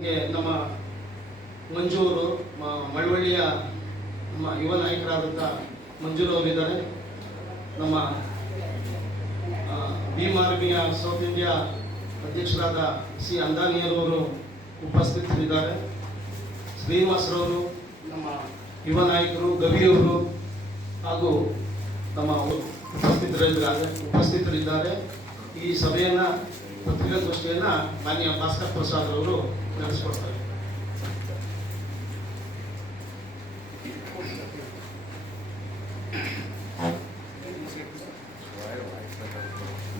ನಮ್ಮ ಮಂಜೂರು ಮಳವಳ್ಳಿಯ ನಮ್ಮ ಯುವ ನಾಯಕರಾದಂಥ ಮಂಜೂರು ಅವರಿದ್ದಾರೆ. ನಮ್ಮ ಭೀಮ್ ಆರ್ಮಿಯ ಸೌತ್ ಇಂಡಿಯಾ ಅಧ್ಯಕ್ಷರಾದ ಸಿ ಅಂದಾನಿಯರವರು ಉಪಸ್ಥಿತರಿದ್ದಾರೆ. ಶ್ರೀನಿವಾಸರವರು ನಮ್ಮ ಯುವ ನಾಯಕರು ಗವಿಯವರು ಹಾಗೂ ನಮ್ಮ ಉಪಸ್ಥಿತರಿದ್ದಾರೆ ಉಪಸ್ಥಿತರಿದ್ದಾರೆ. ಈ ಸಭೆಯನ್ನ ಪತ್ರಿಕಾಗೋಷ್ಠಿಯನ್ನ ಮಾನ್ಯ ಭಾಸ್ಕರ್ ಪ್ರಸಾದ್ ಅವರು ನಡೆಸಿಕೊಡ್ತಾರೆ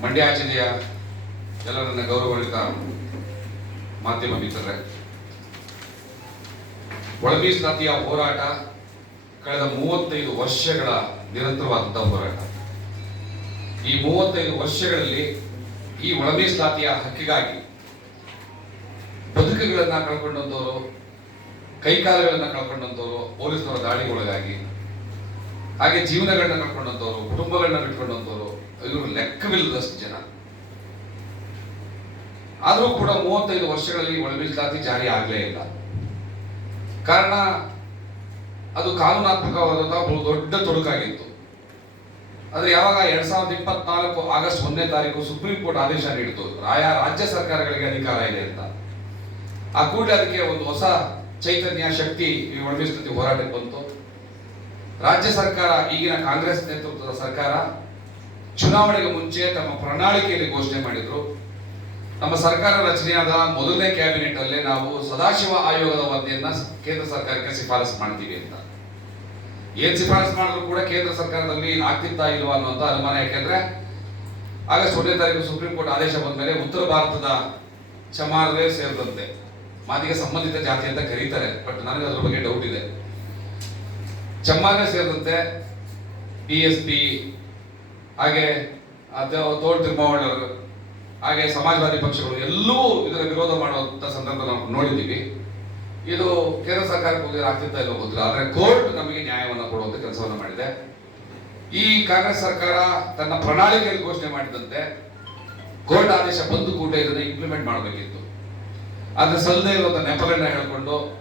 ಮಂಡ್ಯ ಜಿಲ್ಲೆಯ ಎಲ್ಲರನ್ನ ಗೌರವಯುತ ಮಾಧ್ಯಮ ಮಿತ್ರರೇ. ಒಳ ಹೋರಾಟ ಕಳೆದ ಮೂವತ್ತೈದು ವರ್ಷಗಳ ನಿರಂತರವಾದಂತಹ ಹೋರಾಟ. ಈ ಮೂವತ್ತೈದು ವರ್ಷಗಳಲ್ಲಿ ಈ ಒಳ ಹಕ್ಕಿಗಾಗಿ ಬದುಕುಗಳನ್ನ ಕಳ್ಕೊಂಡಂತವರು, ಕೈಕಾಲುಗಳನ್ನ ಕಳ್ಕೊಂಡಂತವರು, ಪೊಲೀಸರ ದಾಳಿಗೊಳಗಾಗಿ, ಹಾಗೆ ಜೀವನಗಳನ್ನ ಕಳ್ಕೊಂಡಂತವರು, ಕುಟುಂಬಗಳನ್ನ ಬಿಟ್ಕೊಂಡಂತವರು ಇವರು ಲೆಕ್ಕವಿಲ್ಲದಷ್ಟು ಜನ. ಆದರೂ ಕೂಡ ಮೂವತ್ತೈದು ವರ್ಷಗಳಲ್ಲಿ ಒಳ ಮೀಸಲಾತಿ ಜಾರಿ ಆಗಲೇ ಇಲ್ಲ. ಕಾರಣ, ಅದು ಕಾನೂನಾತ್ಮಕವಾದಂತಹ ಬಹು ದೊಡ್ಡ ತೊಡಕಾಗಿತ್ತು. ಆದ್ರೆ ಯಾವಾಗ ಎರಡ್ ಸಾವಿರದ ಇಪ್ಪತ್ನಾಲ್ಕು ಆಗಸ್ಟ್ ಒಂದನೇ ತಾರೀಕು ಸುಪ್ರೀಂ ಕೋರ್ಟ್ ಆದೇಶ ನೀಡಿತು ಆಯಾ ರಾಜ್ಯ ಸರ್ಕಾರಗಳಿಗೆ ಅಧಿಕಾರ ಇದೆ ಅಂತ. ಆ ಕೂಡಲೇ ಅದಕ್ಕೆ ಒಂದು ಹೊಸ ಚೈತನ್ಯ ಶಕ್ತಿ ಮೀಸಲಾತಿ ಹೋರಾಟಕ್ಕೆ ಬಂತು. ರಾಜ್ಯ ಸರ್ಕಾರ, ಈಗಿನ ಕಾಂಗ್ರೆಸ್ ನೇತೃತ್ವದ ಸರ್ಕಾರ ಚುನಾವಣೆಗೆ ಮುಂಚೆ ತಮ್ಮ ಪ್ರಣಾಳಿಕೆಯಲ್ಲಿ ಘೋಷಣೆ ಮಾಡಿದ್ರು. ನಮ್ಮ ಸರ್ಕಾರ ರಚನೆಯಾದ ಮೊದಲನೇ ಕ್ಯಾಬಿನೆಟ್ ಅಲ್ಲೇ ನಾವು ಸದಾಶಿವ ಆಯೋಗದ ವರದಿಯನ್ನ ಕೇಂದ್ರ ಸರ್ಕಾರಕ್ಕೆ ಶಿಫಾರಸು ಮಾಡ್ತೀವಿ ಅಂತ. ಏನ್ ಶಿಫಾರಸು ಮಾಡಿದ್ರು ಕೂಡ ಕೇಂದ್ರ ಸರ್ಕಾರದಲ್ಲಿ ಆಗ್ತಿತ್ತಾ ಇಲ್ವಾ ಅನ್ನುವಂತ ಅನುಮಾನ, ಯಾಕೆಂದ್ರೆ ಆಗಸ್ಟ್ ಒಂದನೇ ತಾರೀಕು ಸುಪ್ರೀಂ ಕೋರ್ಟ್ ಆದೇಶ ಬಂದ ಮೇಲೆ ಉತ್ತರ ಭಾರತದ ಚಮಾರರೇ ಸೇರಿದಂತೆ ಮಾತಿಗೆ ಸಂಬಂಧಿತ ಜಾತಿ ಅಂತ ಕರೀತಾರೆ, ಬಟ್ ನನಗೆ ಅದ್ರ ಬಗ್ಗೆ ಡೌಟ್ ಇದೆ. ಚಮ್ಮಾರನೇ ಸೇರಿದಂತೆ ಬಿ ಎಸ್ ಪಿ ಹಾಗೆ ತೋಳ್ ತಿರುಮಾವಳರು ಹಾಗೆ ಸಮಾಜವಾದಿ ಪಕ್ಷಗಳು ಎಲ್ಲವೂ ಇದರ ವಿರೋಧ ಮಾಡುವಂತ ಸಂದರ್ಭ ನಾವು ನೋಡಿದ್ದೀವಿ. ಇದು ಕೇಂದ್ರ ಸರ್ಕಾರಕ್ಕೆ ಹೋಗಿದ್ರೆ ಆಗ್ತಿತ್ತ ಇಲ್ಲ ಗೊತ್ತಿಲ್ಲ. ಆದ್ರೆ ಕೋರ್ಟ್ ನಮಗೆ ನ್ಯಾಯವನ್ನು ಕೊಡುವಂತ ಕೆಲಸವನ್ನು ಮಾಡಿದೆ. ಈ ಕಾಂಗ್ರೆಸ್ ಸರ್ಕಾರ ತನ್ನ ಪ್ರಣಾಳಿಕೆಯಲ್ಲಿ ಘೋಷಣೆ ಮಾಡಿದಂತೆ ಕೋರ್ಟ್ ಆದೇಶ ಬಂದು ಕೂಡ ಇದನ್ನು ಇಂಪ್ಲಿಮೆಂಟ್ ಮಾಡಬೇಕಿತ್ತು. ಆದ್ರೆ ಸಲ್ಲದೆ ಇರುವಂತ ನೆಪಗಳನ್ನ ಹೇಳಿಕೊಂಡು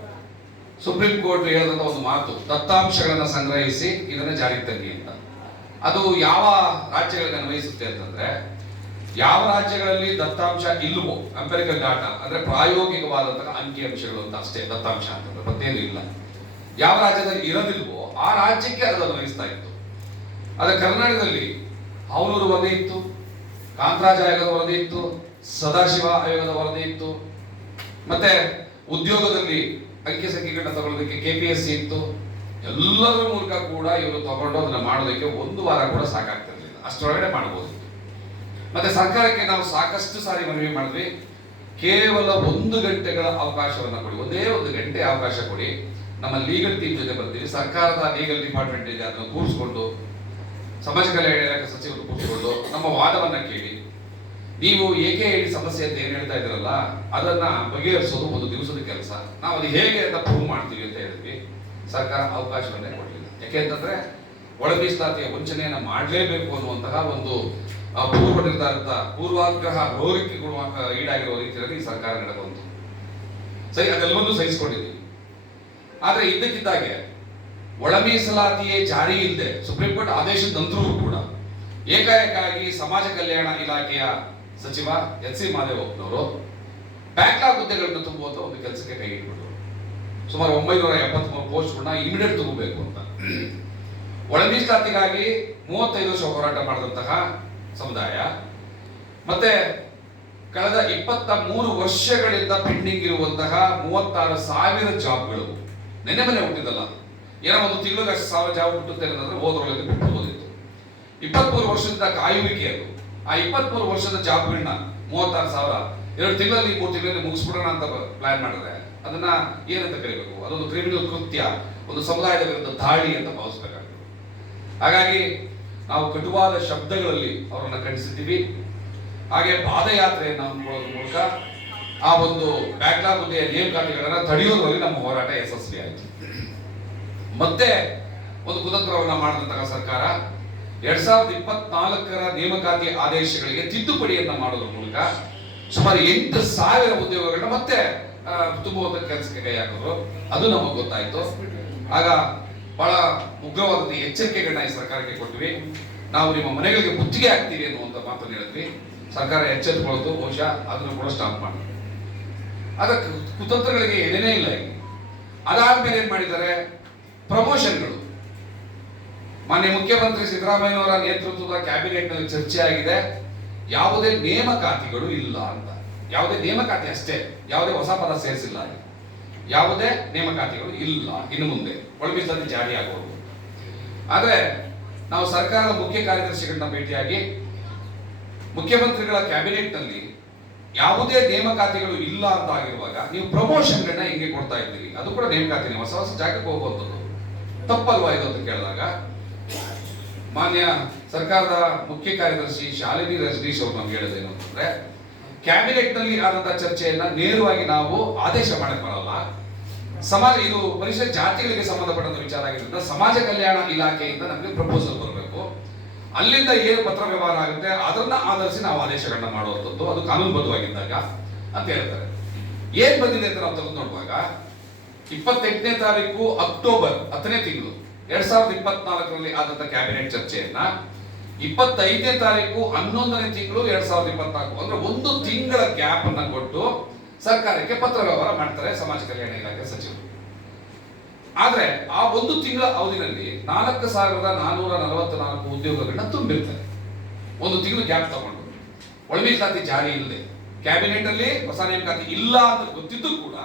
ಸುಪ್ರೀಂ ಕೋರ್ಟ್ ಹೇಳಿದಂತ ಒಂದು ಮಾತು, ದತ್ತಾಂಶಗಳನ್ನ ಸಂಗ್ರಹಿಸಿ ಇದನ್ನ ಜಾರಿಗೆ ತನ್ನಿ ಅಂತ. ಅದು ಯಾವ ರಾಜ್ಯಗಳಿಗೆ ಅನ್ವಯಿಸುತ್ತೆ ಅಂತಂದ್ರೆ ಯಾವ ರಾಜ್ಯಗಳಲ್ಲಿ ದತ್ತಾಂಶ ಇಲ್ಲವೋ ಅಂಪೆರಿಕಲ್ ಡಾಟಾ ಅಂದ್ರೆ ಪ್ರಾಯೋಗಿಕವಾದಂತಹ ಅಂಕಿಅಂಶಗಳು ಅಂತ ಅಷ್ಟೇ, ದತ್ತಾಂಶ ಅಂತಂದ್ರೆ ಮತ್ತೇನು ಇಲ್ಲ. ಯಾವ ರಾಜ್ಯದಲ್ಲಿ ಇರೋದಿಲ್ವೋ, ಆ ರಾಜ್ಯಕ್ಕೆ ಅದು ಅನ್ವಯಿಸ್ತಾ ಇತ್ತು. ಆದರೆ ಕರ್ನಾಟಕದಲ್ಲಿ ಅವನೂರು ವರದಿ ಇತ್ತು, ಕಾಂತರಾಜ ಆಯೋಗದ ವರದಿ ಇತ್ತು, ಸದಾಶಿವ ಆಯೋಗದ ವರದಿ ಇತ್ತು, ಮತ್ತೆ ಉದ್ಯೋಗದಲ್ಲಿ ಅಂಕಿ ಸಂಖ್ಯೆಗಳನ್ನ ತಗೊಳ್ಳೋದಕ್ಕೆ ಕೆ ಪಿ ಎಸ್ ಸಿ ಇತ್ತು. ಎಲ್ಲರ ಮೂಲಕ ಕೂಡ ಇವರು ತಗೊಂಡು ಅದನ್ನ ಮಾಡೋದಕ್ಕೆ ಒಂದು ವಾರ ಕೂಡ ಸಾಕಾಗ್ತಿರ್ಲಿಲ್ಲ. ಅಷ್ಟರೊಳಗಡೆ ಮಾಡಬಹುದಿತ್ತು ಮತ್ತೆ ಸರ್ಕಾರಕ್ಕೆ ನಾವು ಸಾಕಷ್ಟು ಸಾರಿ ಮನವಿ ಮಾಡಿದ್ವಿ. ಕೇವಲ ಒಂದು ಗಂಟೆಗಳ ಅವಕಾಶವನ್ನು ಕೊಡಿ. ಒಂದೇ ಒಂದು ಗಂಟೆ ಅವಕಾಶ ಕೊಡಿ. ನಮ್ಮ ಲೀಗಲ್ ಟೀಮ್ ಜೊತೆ ಬರ್ತೀವಿ. ಸರ್ಕಾರದ ಲೀಗಲ್ ಡಿಪಾರ್ಟ್ಮೆಂಟ್ ಇದೆ, ಅದನ್ನು ಕೂರಿಸ್ಕೊಂಡು, ಸಮಾಜ ಕಲ್ಯಾಣ ಇಲಾಖೆ ಸಚಿವರು ಕೂರಿಸ್ಕೊಂಡು ನಮ್ಮ ವಾದವನ್ನ ಕೇಳಿ. ನೀವು ಏಕೆ ಹೇಳಿ ಸಮಸ್ಯೆ ಅಂತ ಏನು ಹೇಳ್ತಾ ಇದ್ರಲ್ಲ ಅದನ್ನ ಬಗೆಹರಿಸೋದು ಒಂದು ದಿವಸದ ಕೆಲಸ. ನಾವು ಅದು ಹೇಗೆ ಅಂತ ಪ್ರೂವ್ ಮಾಡ್ತೀವಿ ಅಂತ ಹೇಳಿದ್ವಿ. ಸರ್ಕಾರ ಅವಕಾಶವನ್ನೇ ಕೊಡಲಿಲ್ಲ. ಒಳ ಮೀಸಲಾತಿಯ ವಂಚನೆಯನ್ನು ಮಾಡಲೇಬೇಕು ಅನ್ನುವಂತಹ ಒಂದು ಆ, ಪೂರ್ವ ನಿರ್ಧಾರದ ಪೂರ್ವಾಗ್ರಹ ರೋಗಕ್ಕೆ ಈಡಾಗಿರುವ ರೀತಿಯಲ್ಲಿ ಈ ಸರ್ಕಾರ ನಡೆದಂತು ಸರಿ ಅದೆಲ್ಲವನ್ನೂ ಸಹಿಸಿಕೊಂಡಿದ್ವಿ ಆದರೆ ಇದ್ದಕ್ಕಿದ್ದಾಗೆ ಒಳ ಮೀಸಲಾತಿಯೇ ಜಾರಿ ಇಲ್ಲದೆ ಸುಪ್ರೀಂ ಕೋರ್ಟ್ ಆದೇಶದ ನಂತರವೂ ಕೂಡ ಏಕಾಏಕಾಗಿ ಸಮಾಜ ಕಲ್ಯಾಣ ಇಲಾಖೆಯ ಸಚಿವ ಎಚ್ ಸಿ ಮಾದೇವಪ್ಪನವರು ಬ್ಯಾಕ್ಲಾಗ್ ಹುದ್ದೆಗಳನ್ನು ತುಂಬುವಂತ ಒಂದು ಕೆಲಸಕ್ಕೆ ಕೈ ಸುಮಾರು ಒಂಬೈನೂರ ಎಪ್ಪತ್ಮೂರು ಪೋಸ್ಟ್ಗಳನ್ನ ಇಮಿಡಿಯೇಟ್ ತುಂಬಬೇಕು ಅಂತ. ಒಳ ಮೀಸಲಾತಿಗಾಗಿ ಮೂವತ್ತೈದು ವರ್ಷ ಹೋರಾಟ ಮಾಡಿದಂತಹ ಸಮುದಾಯ. ಮತ್ತೆ ಕಳೆದ ಇಪ್ಪತ್ತ ಮೂರು ವರ್ಷಗಳಿಂದ ಪೆಂಡಿಂಗ್ ಇರುವಂತಹ ಮೂವತ್ತಾರು ಸಾವಿರ ಜಾಬ್ಗಳು ನೆನೆ ಮನೆ ಹುಟ್ಟಿದಲ್ಲ. ಏನೋ ಒಂದು ತಿಂಗಳಿಗೆ ಅಷ್ಟು ಸಾವಿರ ಜಾಬ್ ಹುಟ್ಟುತ್ತೆ ಅನ್ನೋದ್ರೆ ಬಿಟ್ಟು ಹೋದಿತ್ತು ಇಪ್ಪತ್ಮೂರು ವರ್ಷದಿಂದ ಕಾಯುವಿಕೆ ಅದು. ಆ ಇಪ್ಪತ್ಮೂರು ವರ್ಷದ ಜಾಬ್ಗಳನ್ನ ಮೂವತ್ತಾರು ಸಾವಿರ, ಎರಡು ತಿಂಗಳಲ್ಲಿ, ಮೂರು ತಿಂಗಳಲ್ಲಿ ಮುಗಿಸ್ಬಿಡೋಣ ಅಂತ ಪ್ಲಾನ್ ಮಾಡಿದ್ರೆ ಅದನ್ನ ಏನಂತ ಕರಿಬೇಕು? ಅದೊಂದು ಕ್ರಿಮಿನಲ್ ಕೃತ್ಯ, ಒಂದು ಸಮುದಾಯದ ವಿರುದ್ಧ ದಾಳಿ ಅಂತ ಭಾವಿಸ್ಬೇಕಾಗ್ತದೆ. ಹಾಗಾಗಿ ನಾವು ಕಟುವಾದ ಶಬ್ದಗಳಲ್ಲಿ ಅವರನ್ನ ಖಂಡಿಸಿದ್ದೀವಿ ಹಾಗೆ ಪಾದಯಾತ್ರೆಯನ್ನು ಹಮ್ಮಿಕೊಳ್ಳೋದ್ರ ಮೂಲಕ ಆ ಒಂದು ಬ್ಯಾಕ್ಲಾಗ್ ಹುದ್ದೆಯ ನೇಮಕಾತಿಗಳನ್ನ ತಡೆಯೋದ್ರಲ್ಲಿ ನಮ್ಮ ಹೋರಾಟ ಯಶಸ್ವಿ ಆಯಿತು. ಮತ್ತೆ ಒಂದು ಕುತಂತ್ರವನ್ನ ಮಾಡಿದಂತಹ ಸರ್ಕಾರ ಎರಡ್ ಸಾವಿರದ ಇಪ್ಪತ್ನಾಲ್ಕರ ನೇಮಕಾತಿ ಆದೇಶಗಳಿಗೆ ತಿದ್ದುಪಡಿಯನ್ನ ಮಾಡೋದ್ರ ಮೂಲಕ ಸುಮಾರು ಎಂಟು ಸಾವಿರ ಉದ್ಯೋಗಗಳನ್ನ ಮತ್ತೆ ತುಂಬುವಂತ ಕೆಲಸಕ್ಕೆ ಕೈ ಹಾಕಿದ್ರು. ಅದು ನಮಗೆ ಗೊತ್ತಾಯ್ತು. ಆಗ ಬಹಳ ಉಗ್ರವಾದ ಎಚ್ಚರಿಕೆಗಳನ್ನ ಈ ಸರ್ಕಾರಕ್ಕೆ ಕೊಟ್ವಿ ನಾವು ನಿಮ್ಮ ಮನೆಗಳಿಗೆ ಮುತ್ತಿಗೆ ಹಾಕ್ತೀವಿ ಅನ್ನುವಂತ ಮಾತನ್ನು ಹೇಳಿದ್ವಿ. ಸರ್ಕಾರ ಎಚ್ಚೆತ್ತುಕೊಳ್ತು ಬಹುಶಃ ಅದನ್ನು ಕೂಡ ಸ್ಟಾಪ್ ಮಾಡಿ ಅದಕ್ಕೆ ಕುತಂತ್ರಗಳಿಗೆ ಏನೇನೇ ಇಲ್ಲ ಅದಾದ್ಮೇಲೆ ಏನ್ ಮಾಡಿದ್ದಾರೆ? ಪ್ರಮೋಷನ್ಗಳು. ಮಾನ್ಯ ಮುಖ್ಯಮಂತ್ರಿ ಸಿದ್ದರಾಮಯ್ಯನವರ ನೇತೃತ್ವದ ಕ್ಯಾಬಿನೆಟ್ನಲ್ಲಿ ಚರ್ಚೆ ಆಗಿದೆ ಯಾವುದೇ ನೇಮಕಾತಿಗಳು ಇಲ್ಲ ಅಂತ. ಯಾವುದೇ ನೇಮಕಾತಿ ಅಷ್ಟೇ. ಯಾವುದೇ ಹೊಸ ಪದ ಸೇರಿಸಿಲ್ಲ ಯಾವುದೇ ನೇಮಕಾತಿಗಳು ಇಲ್ಲ ಇನ್ನು ಮುಂದೆ. ಒಳಗಿಸದೆ ಜಾರಿ ಆಗುವುದು ಆದರೆ ನಾವು ಸರ್ಕಾರದ ಮುಖ್ಯ ಕಾರ್ಯದರ್ಶಿಗಳನ್ನ ಭೇಟಿಯಾಗಿ ಮುಖ್ಯಮಂತ್ರಿಗಳ ಕ್ಯಾಬಿನೆಟ್ನಲ್ಲಿ ಯಾವುದೇ ನೇಮಕಾತಿಗಳು ಇಲ್ಲ ಅಂತ ಆಗಿರುವಾಗ ನೀವು ಪ್ರಮೋಷನ್ಗಳನ್ನ ಹೆಂಗೆ ಕೊಡ್ತಾ ಇದ್ದೀರಿ? ಅದು ಕೂಡ ನೇಮಕಾತಿನೇ ಹೊಸ ಹೊಸ ಜಾಗಕ್ಕೆ ಹೋಗುವಂಥದ್ದು. ತಪ್ಪಲ್ವಾ ಇದು ಅಂತ ಕೇಳಿದಾಗ ಮಾನ್ಯ ಸರ್ಕಾರದ ಮುಖ್ಯ ಕಾರ್ಯದರ್ಶಿ ಶಾಲಿನಿ ರಜನೀಶ್ ಅವರು ನಮ್ಗೆ ಹೇಳಿದೇನು ಅಂತಂದ್ರೆ, ಕ್ಯಾಬಿನೆಟ್ನಲ್ಲಿ ಆದಂತಹ ಚರ್ಚೆಯನ್ನ ನೇರವಾಗಿ ನಾವು ಆದೇಶ ಮಾಡಕ್ ಬರಲ್ಲ. ಸಮಾಜ, ಇದು ಪರಿಷತ್ ಜಾತಿಗಳಿಗೆ ಸಂಬಂಧಪಟ್ಟಂತ ವಿಚಾರ ಆಗಿರೋದ್ರಿಂದ ಸಮಾಜ ಕಲ್ಯಾಣ ಇಲಾಖೆಯಿಂದ ನಮಗೆ ಪ್ರಪೋಸಲ್ ಬರಬೇಕು. ಅಲ್ಲಿಂದ ಏನು ಪತ್ರ ವ್ಯವಹಾರ ಆಗುತ್ತೆ, ಅದನ್ನ ಆಧರಿಸಿ ನಾವು ಆದೇಶಗಳನ್ನ ಮಾಡುವಂಥದ್ದು. ಅದು ಕಾನೂನುಬದ್ಧವಾಗಿದ್ದಾಗ ಅಂತ ಹೇಳ್ತಾರೆ. ಏನ್ ಬಂದಿದೆ ಅಂತ ನಾವು ತೆಗೆದು ನೋಡುವಾಗ, ಇಪ್ಪತ್ತೆಂಟನೇ ತಾರೀಕು ಅಕ್ಟೋಬರ್ ಹತ್ತನೇ ತಿಂಗಳು, ಎರಡ್ ಸಾವಿರದ ಇಪ್ಪತ್ನಾಲ್ಕರಲ್ಲಿ ಆದಂತ ಕ್ಯಾಬಿನೆಟ್ ಚರ್ಚೆಯನ್ನ, ಇಪ್ಪತ್ತೈದನೇ ತಾರೀಕು ಹನ್ನೊಂದನೇ ತಿಂಗಳು ಎರಡ್ ಸಾವಿರದ ಇಪ್ಪತ್ನಾಲ್ಕು, ಅಂದ್ರೆ ಒಂದು ತಿಂಗಳ ಗ್ಯಾಪ್ ಅನ್ನ ಕೊಟ್ಟು ಸರ್ಕಾರಕ್ಕೆ ಪತ್ರ ವ್ಯವಹಾರ ಮಾಡ್ತಾರೆ ಸಮಾಜ ಕಲ್ಯಾಣ ಇಲಾಖೆ ಸಚಿವರು. ಆದರೆ ಆ ಒಂದು ತಿಂಗಳ ಅವಧಿನಲ್ಲಿ ನಾಲ್ಕು ಸಾವಿರದ ನಾನೂರ ನಲವತ್ನಾಲ್ಕು ಉದ್ಯೋಗಗಳನ್ನ ತುಂಬಿರ್ತಾರೆ. ಒಂದು ತಿಂಗಳು ಗ್ಯಾಪ್ ತಗೊಂಡು. ಒಳಮೀಸಲಾತಿ ಜಾರಿ ಇಲ್ಲದೆ. ಕ್ಯಾಬಿನೆಟ್ ಅಲ್ಲಿ ಹೊಸ ನೇಮಕಾತಿ ಇಲ್ಲ ಅಂತ ಗೊತ್ತಿದ್ದು ಕೂಡ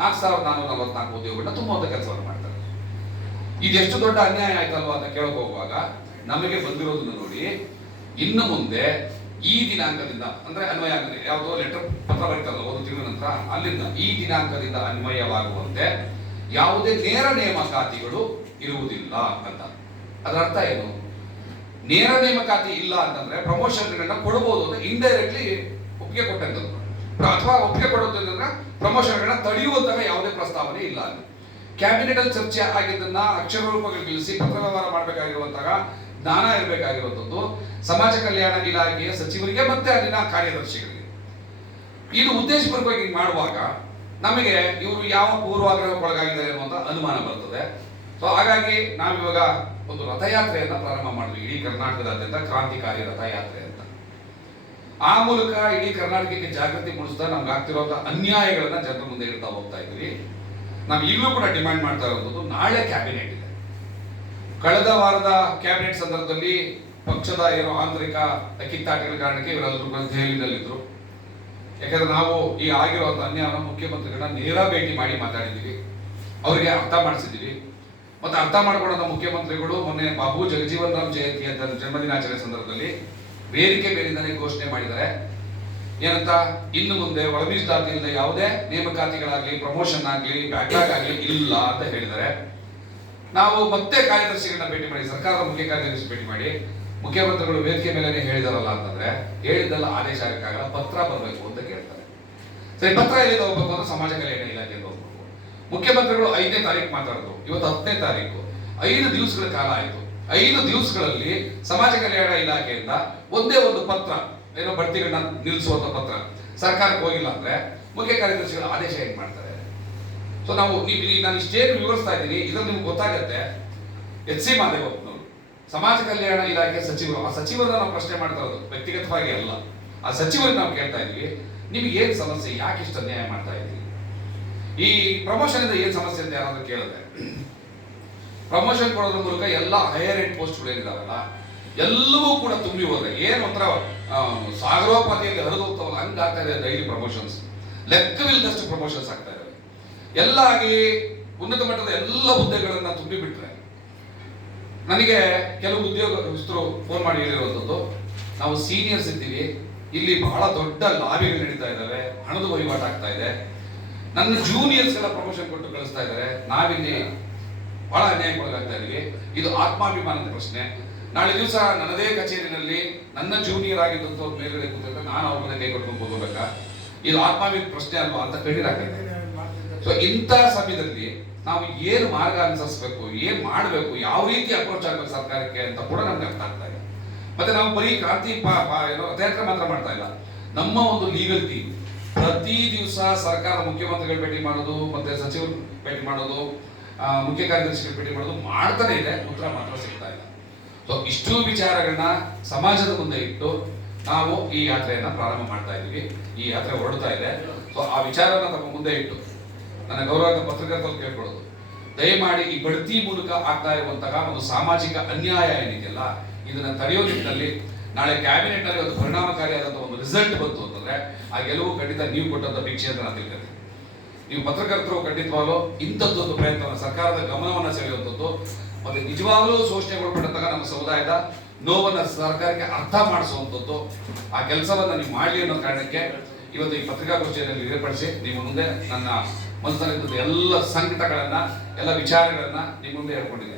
ನಾಲ್ಕು ಸಾವಿರದ ನಾನೂರ ನಲವತ್ನಾಲ್ಕು ಉದ್ಯೋಗಗಳನ್ನ ತುಂಬುವಂತ ಕೆಲಸವನ್ನು ಮಾಡ್ತಾರೆ. ಇದೆಷ್ಟು ದೊಡ್ಡ ಅನ್ಯಾಯ ಆಯ್ತಲ್ವಾ ಅಂತ ಕೇಳಕ್ ಹೋಗುವಾಗ ನಮಗೆ ಬಂದಿರೋದನ್ನ ನೋಡಿ, ಇನ್ನು ಮುಂದೆ ಈ ದಿನಾಂಕದಿಂದ, ಅಂದ್ರೆ ಅನ್ವಯ ಆಗ್ತದೆ. ಯಾವುದೋ ಲೆಟರ್ ಪತ್ರ ಬರೀತಾರಲ್ಲ ಒಂದು ತಿಂಗಳ ನಂತರ ಅಲ್ಲಿಂದ ಈ ದಿನಾಂಕದಿಂದ ಅನ್ವಯವಾಗುವಂತೆ ಯಾವುದೇ ನೇರ ನೇಮಕಾತಿಗಳು ಇರುವುದಿಲ್ಲ ಅಂತ. ಅದರ ಅರ್ಥ ಏನು? ನೇರ ನೇಮಕಾತಿ ಇಲ್ಲ ಅಂತಂದ್ರೆ ಪ್ರಮೋಷನ್ಗಳನ್ನ ಕೊಡಬಹುದು ಅಂತ ಇಂಡೈರೆಕ್ಟ್ಲಿ ಒಪ್ಪಿಗೆ ಕೊಟ್ಟಂತದ್ದು ಅಥವಾ ಒಪ್ಪಿಗೆ ಕೊಡೋದು ಅಂದ್ರೆ ಪ್ರಮೋಷನ್ಗಳನ್ನ ತಡೆಯುವಂತಹ ಯಾವುದೇ ಪ್ರಸ್ತಾವನೆ ಇಲ್ಲ ಅಲ್ಲಿ. ಕ್ಯಾಬಿನೆಟ್ ಅಲ್ಲಿ ಚರ್ಚೆ ಆಗಿದ್ದನ್ನ ಅಕ್ಷರ ರೂಪಗಳಿಸಿ ಪತ್ರ ವ್ಯವಹಾರ ಮಾಡಬೇಕಾಗಿರುವಂತಹ ಜ್ಞಾನ ಇರಬೇಕಾಗಿರುವಂಥದ್ದು. ಸಮಾಜ ಕಲ್ಯಾಣ ಇಲಾಖೆಯ ಸಚಿವರಿಗೆ ಮತ್ತೆ ಅಲ್ಲಿನ ಕಾರ್ಯದರ್ಶಿಗಳಿಗೆ. ಇದು ಉದ್ದೇಶಪೂರ್ವಕವಾಗಿ ಮಾಡುವಾಗ ನಮಗೆ ಇವರು ಯಾವ ಪೂರ್ವಾಗ್ರಹಕ್ಕೆ ಒಳಗಾಗಿದ್ದಾರೆ ಅನ್ನುವಂತ ಅನುಮಾನ ಬರ್ತದೆ. ಸೊ ಹಾಗಾಗಿ ನಾವಿವಾಗ ಒಂದು ರಥಯಾತ್ರೆಯನ್ನ ಪ್ರಾರಂಭ ಮಾಡಿದ್ವಿ. ಇಡೀ ಕರ್ನಾಟಕದಾದ್ಯಂತ ಕ್ರಾಂತಿಕಾರಿ ರಥಯಾತ್ರೆ ಅಂತ. ಆ ಮೂಲಕ ಇಡೀ ಕರ್ನಾಟಕಕ್ಕೆ ಜಾಗೃತಿ ಮೂಡಿಸ್ತಾ ನಮ್ಗೆ ಆಗ್ತಿರುವಂತಹ ಅನ್ಯಾಯಗಳನ್ನ ಜನರ ಮುಂದೆ ಇಡ್ತಾ ಹೋಗ್ತಾ ಇದ್ವಿ ನಾವು ಈಗಲೂ ಕೂಡ ಡಿಮ್ಯಾಂಡ್ ಮಾಡ್ತಾ ಇರೋದು ನಾಳೆ ಕ್ಯಾಬಿನೆಟ್ ಇದೆ. ಕಳೆದ ವಾರದ ಕ್ಯಾಬಿನೆಟ್ ಸಂದರ್ಭದಲ್ಲಿ ಪಕ್ಷದ ಏನು ಆಂತರಿಕ ಕಿತ್ತಾಟಗಳ ಕಾರಣಕ್ಕೆ ಇವರೆಲ್ಲರೂ ದೆಹಲಿಯಲ್ಲಿದ್ದರು ಯಾಕಂದ್ರೆ ನಾವು ಈ ಆಗಿರುವಂತ ಅನ್ಯಾಯವನ್ನು ಮುಖ್ಯಮಂತ್ರಿಗಳನ್ನ ನೇರ ಭೇಟಿ ಮಾಡಿ ಮಾತಾಡಿದ್ದೀವಿ. ಅವರಿಗೆ ಅರ್ಥ ಮಾಡಿಸಿದ್ದೀವಿ. ಮತ್ತೆ ಅರ್ಥ ಮಾಡ್ಕೊಳ್ಳೋ ಮುಖ್ಯಮಂತ್ರಿಗಳು ಮೊನ್ನೆ ಬಾಬು ಜಗಜೀವನ್ ರಾಮ್ ಜಯಂತಿ ಅಂತ ಜನ್ಮದಿನಾಚರಣೆ ಸಂದರ್ಭದಲ್ಲಿ ವೇದಿಕೆ ಮೇಲಿಂದಲೇ ಘೋಷಣೆ ಮಾಡಿದ್ದಾರೆ. ಏನಂತ? ಇನ್ನು ಮುಂದೆ ಒಳಮೀಸಲಾತಿಯಿಂದ ಯಾವುದೇ ನೇಮಕಾತಿಗಳಾಗ್ಲಿ ಪ್ರಮೋಷನ್ ಆಗ್ಲಿ ಬ್ಯಾಕ್ಲಾಗ್ ಆಗ್ಲಿ ಇಲ್ಲ ಅಂತ ಹೇಳಿದ್ದಾರೆ. ನಾವು ಮತ್ತೆ ಕಾರ್ಯದರ್ಶಿಗಳನ್ನ ಭೇಟಿ ಮಾಡಿ, ಸರ್ಕಾರದ ಮುಖ್ಯ ಕಾರ್ಯದರ್ಶಿ ಭೇಟಿ ಮಾಡಿ, ಮುಖ್ಯಮಂತ್ರಿಗಳು ವೇದಿಕೆ ಮೇಲೆ ಹೇಳಿದಾರಲ್ಲ ಅಂತಂದ್ರೆ, ಹೇಳಿದ್ದಲ್ಲ ಆದೇಶ ಆಗಕ್ಕಾಗಲ್ಲ, ಪತ್ರ ಬರಬೇಕು ಅಂತ ಕೇಳ್ತಾರೆ. ಸರಿ, ಪತ್ರ ಎಲ್ಲಿಂದ ಹೋಗ್ಬೇಕು ಅಂದ್ರೆ ಸಮಾಜ ಕಲ್ಯಾಣ ಇಲಾಖೆಯಿಂದ ಹೋಗ್ಬೇಕು. ಮುಖ್ಯಮಂತ್ರಿಗಳು ಐದನೇ ತಾರೀಕು ಮಾತಾಡಿದ್ರು ಇವತ್ತು ಹತ್ತನೇ ತಾರೀಕು. ಐದು ದಿವಸಗಳ ಕಾಲ ಆಯಿತು. ಐದು ದಿವಸಗಳಲ್ಲಿ ಸಮಾಜ ಕಲ್ಯಾಣ ಇಲಾಖೆಯಿಂದ ಒಂದೇ ಒಂದು ಪತ್ರ, ಏನೋ ಬಡ್ತಿಗಳನ್ನ ನಿಲ್ಲಿಸುವಂತ ಪತ್ರ ಸರ್ಕಾರಕ್ಕೆ ಹೋಗಿಲ್ಲ ಅಂದ್ರೆ ಮುಖ್ಯ ಕಾರ್ಯದರ್ಶಿಗಳ ಆದೇಶ ಏನ್ ಮಾಡ್ತಾರೆ? ಸೊ ನಾವು ನಾನು ಇಷ್ಟೇನು ವಿವರಿಸ್ತಾ ಇದ್ದೀನಿ. ಇದ್ರಲ್ಲಿ ನಿಮ್ಗೆ ಗೊತ್ತಾಗತ್ತೆ. ಎಚ್ ಸಿ ಮಾದೇವಪ್ಪನವರು ಸಮಾಜ ಕಲ್ಯಾಣ ಇಲಾಖೆ ಸಚಿವರು. ಆ ಸಚಿವರನ್ನ ನಾವು ಪ್ರಶ್ನೆ ಮಾಡ್ತಾ ಇರೋದು. ವ್ಯಕ್ತಿಗತವಾಗಿ ಅಲ್ಲ. ಆ ಸಚಿವರನ್ನ ನಾವು ಕೇಳ್ತಾ ಇದ್ವಿ. ನಿಮ್ಗೆ ಏನ್ ಸಮಸ್ಯೆ? ಯಾಕೆ ಇಷ್ಟು ಅನ್ಯಾಯ ಮಾಡ್ತಾ ಇದ್ದೀರಿ? ಈ ಪ್ರಮೋಷನ್ ಇಂದ ಏನ್ ಸಮಸ್ಯೆ ಅಂತ ಯಾರಾದ್ರೂ ಕೇಳಿದೆ ಪ್ರಮೋಷನ್ ಕೊಡೋದ್ರ ಮೂಲಕ ಎಲ್ಲ ಹೈಯರ್ ರೇಟ್ ಪೋಸ್ಟ್ಗಳು ಏನಿದಾವಲ್ಲ, ಎಲ್ಲವೂ ಕೂಡ ತುಂಬಿ ಹೋದ್ರೆ ಏನು ಒಂಥರ ಸಾಗರೋಪಾದಿಯಲ್ಲಿ ಹರಿದು ಹೋಗ್ತಾವಲ್ಲ, ಹಂಗಾಗ್ತಾ ಇದೆ ಡೈಲಿ ಪ್ರಮೋಷನ್ಸ್ ಲೆಕ್ಕವಿಲ್ಲದಷ್ಟು ಪ್ರಮೋಷನ್ಸ್ ಆಗ್ತಾ ಎಲ್ಲ ಆಗಿ ಉನ್ನತ ಮಟ್ಟದ ಎಲ್ಲ ಹುದ್ದೆಗಳನ್ನ ತುಂಬಿ ಬಿಟ್ರೆ ನನಗೆ ಕೆಲವು ಉದ್ಯೋಗಸ್ಥರು ಫೋನ್ ಮಾಡಿ ಹೇಳಿರುವಂಥದ್ದು ನಾವು ಸೀನಿಯರ್ಸ್ ಇದ್ದೀವಿ, ಇಲ್ಲಿ ಬಹಳ ದೊಡ್ಡ ಲಾಬಿಗಳು ನಡೀತಾ ಇದ್ದಾವೆ ಹಣದ ವಹಿವಾಟು ಆಗ್ತಾ ಇದೆ. ನನ್ನ ಜೂನಿಯರ್ಸ್ ಎಲ್ಲ ಪ್ರಮೋಷನ್ ಕೊಟ್ಟು ಕಳಿಸ್ತಾ ಇದ್ದಾರೆ ನಾವಿಲ್ಲಿ ಬಹಳ ಅನ್ಯಾಯಕ್ಕೊಳಗಾಗ್ತಾ ಇದೀವಿ. ಇದು ಆತ್ಮಾಭಿಮಾನದ ಪ್ರಶ್ನೆ. ನಾಳೆ ದಿವಸ ನನ್ನದೇ ಕಚೇರಿನಲ್ಲಿ ನನ್ನ ಜೂನಿಯರ್ ಆಗಿದ್ದಂಥವ್ರ ಮೇಲ್ಗಡೆ ಕೂತಾಗ ನಾನು ಅವ್ರ ಮನೆ ಕೈ ಕೊಟ್ಕೊಂಡು ಹೋಗಬೇಕಾ? ಇದು ಆತ್ಮಾಭಿಮಾನ ಪ್ರಶ್ನೆ ಅಲ್ವಾ ಅಂತ ಕಣ್ಣೀರಾಗ್ತದೆ ಸೊ ಇಂಥ ಸಮಯದಲ್ಲಿ ನಾವು ಏನು ಮಾರ್ಗ ಅನುಸರಿಸಬೇಕು, ಏನ್ ಮಾಡಬೇಕು, ಯಾವ ರೀತಿ ಅಪ್ರೋಚ್ ಆಗ್ಬೇಕು ಸರ್ಕಾರಕ್ಕೆ ಅಂತ ಕೂಡ ನಮ್ಗೆ ಅರ್ಥ ಆಗ್ತಾ ಇದೆ ಮತ್ತೆ ನಾವು ಬರೀ ಕ್ರಾಂತಿ ಏನೋ ರಥಯಾತ್ರೆ ಮಾತ್ರ ಮಾಡ್ತಾ ಇಲ್ಲ. ನಮ್ಮ ಒಂದು ಲೀಗಲ್ ಟೀಮ್ ಪ್ರತಿ ದಿವಸ ಸರ್ಕಾರ ಮುಖ್ಯಮಂತ್ರಿಗಳು ಭೇಟಿ ಮಾಡೋದು, ಮತ್ತೆ ಸಚಿವರು ಭೇಟಿ ಮಾಡೋದು ಮುಖ್ಯ ಕಾರ್ಯದರ್ಶಿಗಳು ಭೇಟಿ ಮಾಡೋದು ಮಾಡ್ತಾನೆ ಇದೆ, ಉತ್ತರ ಮಾತ್ರ ಸಿಗ್ತಾ ಇಲ್ಲ. ಸೊ ಇಷ್ಟು ವಿಚಾರಗಳನ್ನ ಸಮಾಜದ ಮುಂದೆ ಇಟ್ಟು ನಾವು ಈ ಯಾತ್ರೆಯನ್ನ ಪ್ರಾರಂಭ ಮಾಡ್ತಾ ಇದ್ದೀವಿ. ಈ ಯಾತ್ರೆ ಹೊರಡ್ತಾ ಇದೆ. ಸೊ ಆ ವಿಚಾರನ ತಮ್ಮ ಮುಂದೆ ಇಟ್ಟು ನನ್ನ ಗೌರವ ಪತ್ರಕರ್ತರು ಕೇಳ್ಕೊಳ್ಳೋದು. ದಯಮಾಡಿ ಈ ಬಡ್ತಿ ಮೂಲಕ ಆಗ್ತಾ ಇರುವಂತಹ ಒಂದು ಸಾಮಾಜಿಕ ಅನ್ಯಾಯ ಏನಿದೆಯಲ್ಲ, ಇದನ್ನ ತಡೆಯೋ ನಿಟ್ಟಿನಲ್ಲಿ ನಾಳೆ ಕ್ಯಾಬಿನೆಟ್ ಅಲ್ಲಿ ಒಂದು ಪರಿಣಾಮಕಾರಿಯಾದಂತಹ ಒಂದು ರಿಸಲ್ಟ್ ಬಂತು ಅಂತಂದ್ರೆ, ಆ ಗೆಲುವು ಖಂಡಿತ ನೀವು ಕೊಟ್ಟಂತ ಭಿಕ್ಷೆ ಅಂತ ನಾನು ತಿಳ್ಕೊತೀನಿ. ನೀವು ಪತ್ರಕರ್ತರು ಖಂಡಿತವಾಗ್ಲೂ ಇಂಥದ್ದೊಂದು ಪ್ರಯತ್ನ ಸರ್ಕಾರದ ಗಮನವನ್ನು ಸೆಳೆಯುವಂಥದ್ದು, ಮತ್ತೆ ನಿಜವಾಗ್ಲೂ ಶೋಷಣೆಗೊಳಪಟ್ಟಂತಹ ನಮ್ಮ ಸಮುದಾಯದ ನೋವನ್ನು ಸರ್ಕಾರಕ್ಕೆ ಅರ್ಥ ಮಾಡಿಸುವಂಥದ್ದು, ಆ ಕೆಲಸವನ್ನ ನೀವು ಮಾಡಲಿ ಅನ್ನೋ ಕಾರಣಕ್ಕೆ ಇವತ್ತು ಈ ಪತ್ರಿಕಾಗೋಷ್ಠಿಯಲ್ಲಿ ಏರ್ಪಡಿಸಿ ನಿಮ್ಮ ಮುಂದೆ ನನ್ನ ಮನಸ್ಸಿನಲ್ಲಿದ್ದ ಎಲ್ಲ ಸಂಕಟಗಳನ್ನ ಎಲ್ಲ ವಿಚಾರಗಳನ್ನ ನಿಮ್ಮ ಮುಂದೆ ಹೇಳ್ಕೊಂಡಿದ್ದೀನಿ.